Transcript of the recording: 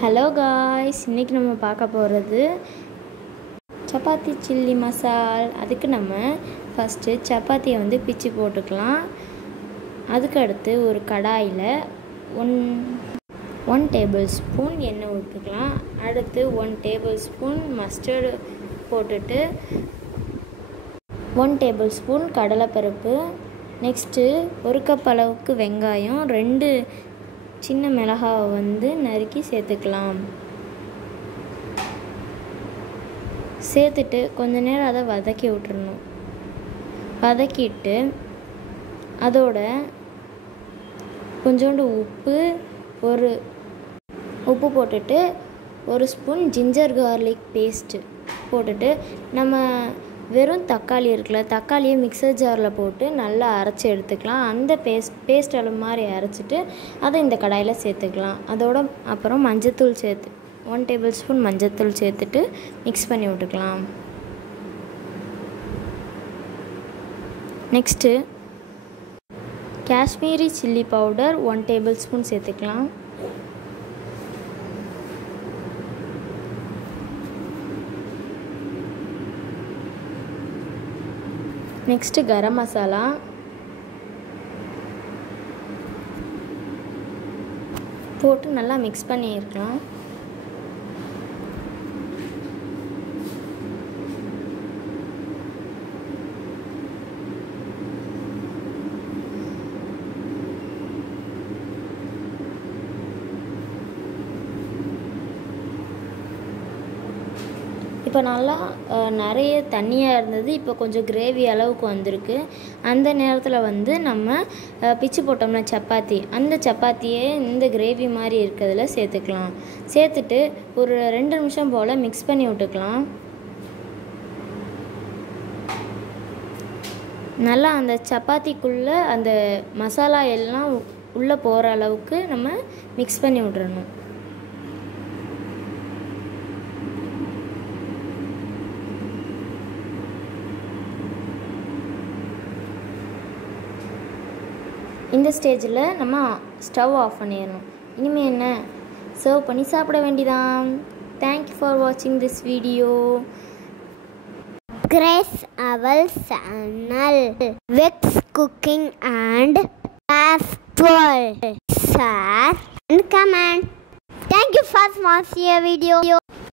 Hello guys, இன்றைக்கி நம்ம பார்க்க போகிறது சப்பாத்தி சில்லி மசால். அதுக்கு நம்ம ஃபஸ்ட்டு சப்பாத்தியை பிச்சு போட்டுக்கலாம். அதுக்கு அடுத்து ஒரு கடாயில் ஒன் டேபிள் ஸ்பூன் எண்ணெய் ஊற்றிக்கலாம். அடுத்து 1 டேபிள் ஸ்பூன் மஸ்டர்டு போட்டுட்டு 1 டேபிள் ஸ்பூன் கடலைப்பருப்பு, நெக்ஸ்ட்டு 1 கப் அளவுக்கு வெங்காயம், 2 சின்ன மிளகாவை நறுக்கி சேர்த்துக்கலாம். சேர்த்துட்டு கொஞ்ச நேரம் அதை வதக்கி விட்டுறணும். வதக்கிட்டு அதோட கொஞ்சோண்டு உப்பு போட்டுட்டு 1 ஸ்பூன் ஜிஞ்சர் கார்லிக் பேஸ்ட்டு போட்டுட்டு நம்ம வெறும் தக்காளி இருக்குல்ல, தக்காளியை மிக்சர் ஜாரில் போட்டு நல்லா அரைச்சி எடுத்துக்கலாம். அந்த பேஸ்ட் அளவு மாதிரி அரைச்சிட்டு அதை இந்த கடாயில் சேர்த்துக்கலாம். அதோட அப்புறம் மஞ்சத்தூள் சேர்த்து 1 டேபிள் ஸ்பூன் மஞ்சத்தூள் சேர்த்துட்டு மிக்ஸ் பண்ணி விட்டுக்கலாம். Next Kashmiri chilli powder 1 table spoon சேர்த்துக்கலாம். நெக்ஸ்ட்டு கரம் மசாலா, போட்டு நல்லா மிக்ஸ் பண்ணியிருக்கலாம். இப்போ நல்லா நிறைய தண்ணியாக இருந்தது, இப்போ கொஞ்சம் கிரேவி அளவுக்கு வந்திருக்கு. அந்த நேரத்தில் நம்ம பிச்சு போட்டோம்னா சப்பாத்தி, அந்த சப்பாத்தியை இந்த கிரேவி மாதிரி இருக்கிறதுல சேர்த்துக்கலாம். சேர்த்துட்டு ஒரு 2 நிமிஷம் போல் மிக்ஸ் பண்ணி விட்டுக்கலாம். நல்லா அந்த சப்பாத்திக்குள்ளே அந்த மசாலா எல்லாம் உள்ளே போகிற அளவுக்கு நம்ம மிக்ஸ் பண்ணி விட்டுறணும். இந்த ஸ்டேஜில் நம்ம ஸ்டவ் ஆஃப் பண்ணிடணும். இனிமேல் என்ன, சர்வ் பண்ணி சாப்பிட வேண்டியதான். தேங்க்யூ ஃபார் வாட்சிங் this video. Grace our channel Vex Cooking and Craft World. Share and comment. Thank you for watching your video.